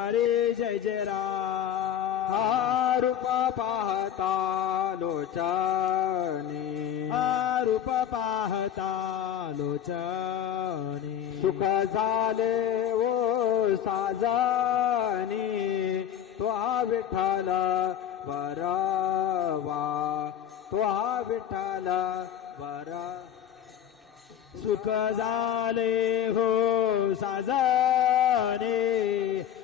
हरे जय जय राम। हा रूप पाहता लोचनी। हा रूप पाहता लोचनी। सुख झाले ओ साजनी तो हा विठ्ठल बरवा। तो हा विठ्ठल बरा सुख झाले हो साजने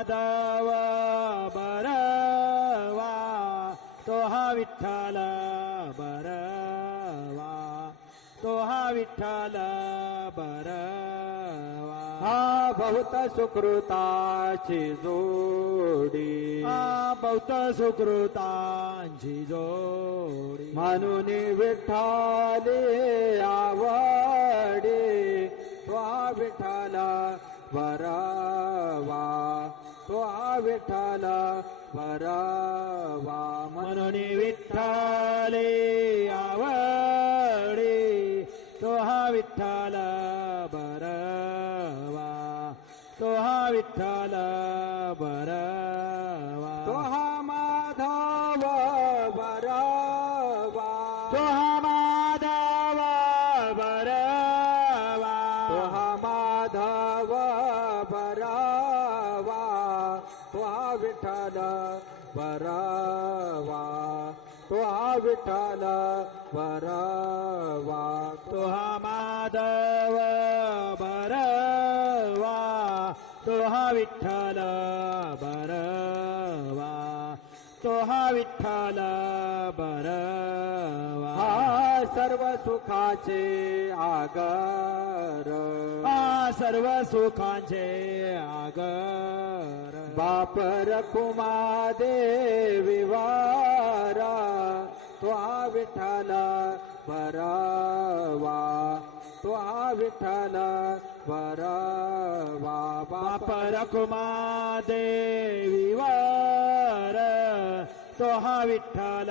माधव बरवा तो हा विठ्ठल बरवा तो हा विठ्ठल बरवा हा बहुत सुकृताची जोडी. हा बहुत सुकृतांची जोडी. म्हणून विठ्ठले आवडे. तो विठ्ठल बरावा तो विठ्ठल बरावा म्हणून विठ्ठले आवडे तो हा विठ्ठल बरवा तो हा विठ्ठल बरवा विठ्ठल बरावा। तो हा विठ्ठल बरावा। तो हा माधव, बरवा। तो हा विठ्ठल बरवा। तो हा विठ्ठल बरवा सर्व सुखाचे आगर. हा सर्व सुखांचे आगर. बाप रखुमा देवी वारा तो हा विठ्ठल बरावा तो हा विठ्ठल बरावा बाप बाप रखुमा देवी वर तो हा विठ्ठल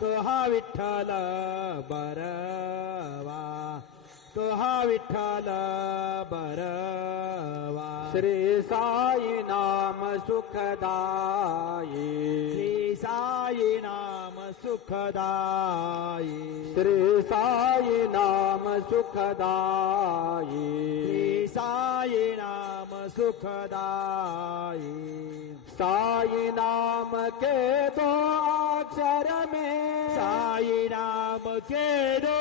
तो हा विठ्ठल बरवा। विठ्ठल बरवा। श्री साई नाम सुखदाई श्री साई नाम सुखदाई श्री साई नाम सुखदाई श्री साई नाम सुखदाई साई नाम के दो अक्षर में साई नाम के दो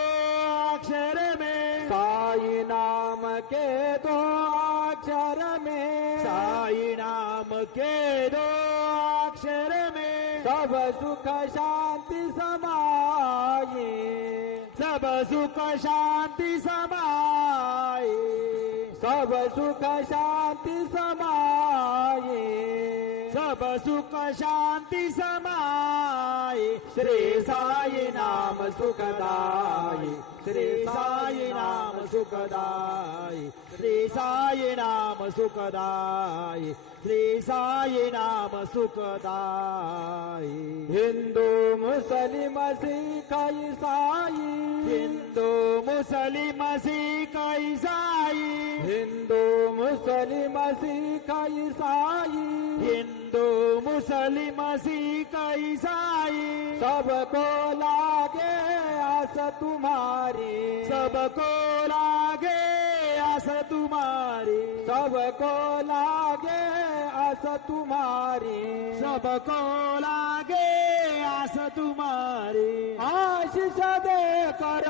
अक्षर में। साई नाम के दो अक्षर में। साई नाम के दो अक्षर में। सब सुख शांति समाये। सब सुख शांति समाए सब सुख शांति समाये। सब सुख शांति समाए श्री साई नाम सुखदाई। श्री साई नाम सुखदाई। श्री साई नाम सुखदाई। श्री साई नाम सुखदाई। हिंदू मुस्लिम सिख ईसाई हिंदू मुस्लिम सिख ईसाई हिंदू मुस्लिम सिख ईसाई हिंदू मुस्लिम सिख ईसाई सबको लागे आस तुम्हारी। सबको लागे आस तुम्हारी। सबको लागे आस तुम्हारी। सबको लागे आस तुम्हारी। आशीष दे कर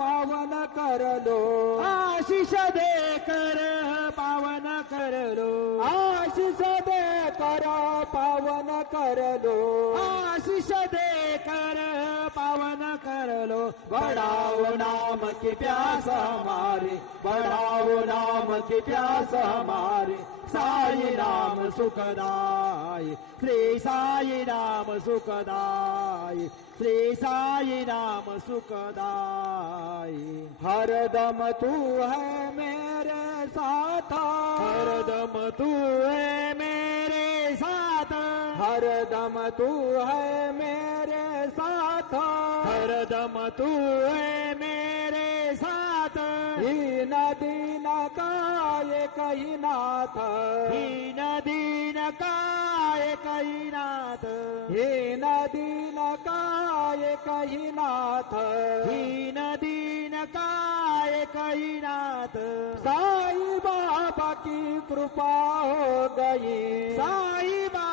पावन कर लो। आशीष दे कर कर लो आशीष दे कर पावन कर लो बढ़ाओ नाम की प्यास हमारी बढ़ाओ नाम की प्यास हमारी। साई नाम सुखदाई श्री साई नाम सुखदाई श्री साई नाम सुखदाई। हरदम तू है मेरे साथ। हरदम तू हरदम तू है मेरे साथ। हरदम तू है मेरे साथ। दीन दीन काय कही नाथ। दीन दीन काय कही नाथ। दीन दीन काय कही नाथ। दीन दीन काय कही नाथ। साई बाबा की कृपा हो गई। साई बाबा की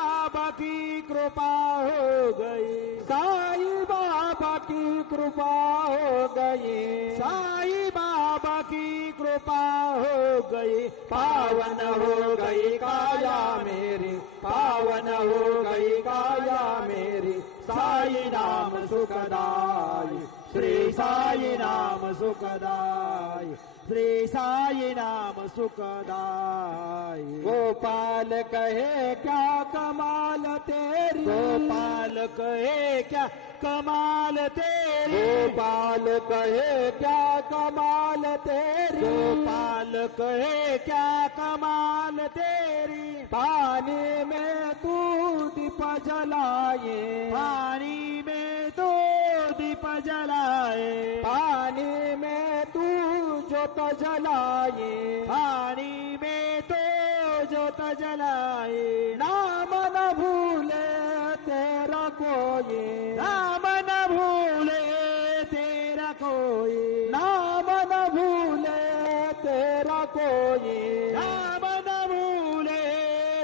कृपा हो गई। साई बाबा की कृपा हो गई। साई बाबा की कृपा हो गई। पावन हो गई काया मेरी। पावन हो गई काया मेरी। साई नाम सुखदाई। श्री साई नाम सुखदाई। श्री साई नाम सुखदाई। गोपाल कहे क्या कमाल तेरी? गोपाल कहे क्या कमाल तेरी? गोपाल कहे क्या कमाल तेरी? गोपाल कहे क्या कमाल तेरी? पानी में तू दीप जलाए पानी में दीप जलाए। पानी में तू जोत जलाए। पानी में तो जोत जलाए। नाम न भूले तेरा कोई। राम न भूले तेरा कोई। नाम न भूले तेरा कोई। राम न भूले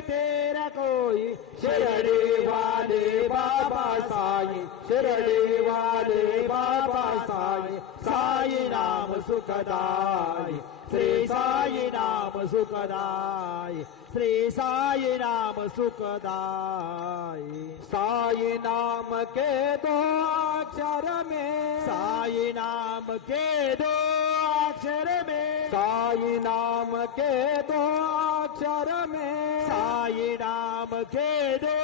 तेरा कोई। शिरडी वाले बाबा साई शिरडी वाले साई नाम सुखदाई। श्री साई नाम सुखदाई। श्री साई नाम सुखदाई। साई नाम के दो अक्षर में। साई नाम के दो अक्षर में। साई नाम के दो अक्षर में। साई नाम के दो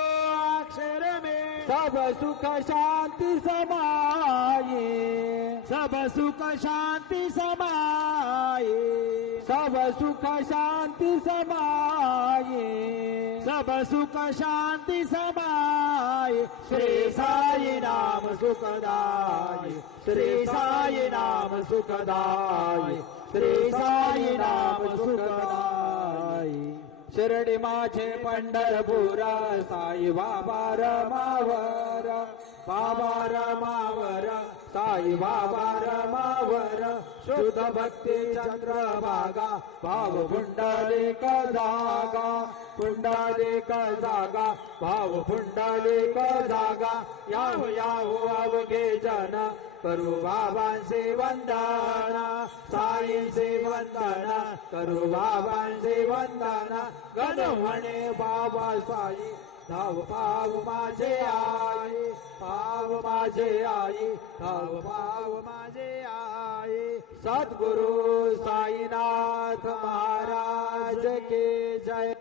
अक्षर में। सब सुख शांति समाये सब सुख शांति समाये सब सुख शांति समाये सब सुख शांति समाये श्री साई नाम सुखदाई। श्री साई नाम सुखदाई। श्री साई नाम सुखदाई। शिर्डी माझे पंढरपूर साई बाबा रमावर बाबा रमावर साई बाबा रमावर शुद्ध भक्ती चंद्र भागा भाव पुंडलिक जागा पुंडलिक जागा भाव पुंडलिक जागा याहू याहू अवघे जन करू बाबांचे वंदना साईंचे वंदना करू बाबांचे वंदना गण म्हणे बाबा साई. धाव पाव माझे आई पाव माझे आई धाव पाव माझे आई। सद्गुरु साईनाथ महाराज के जय।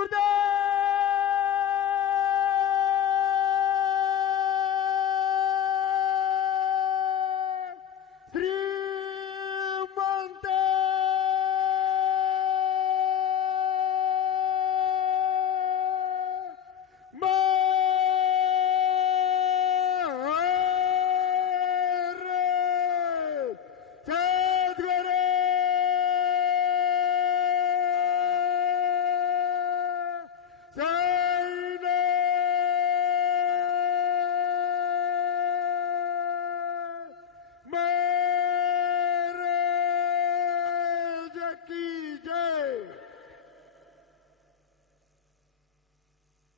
burada.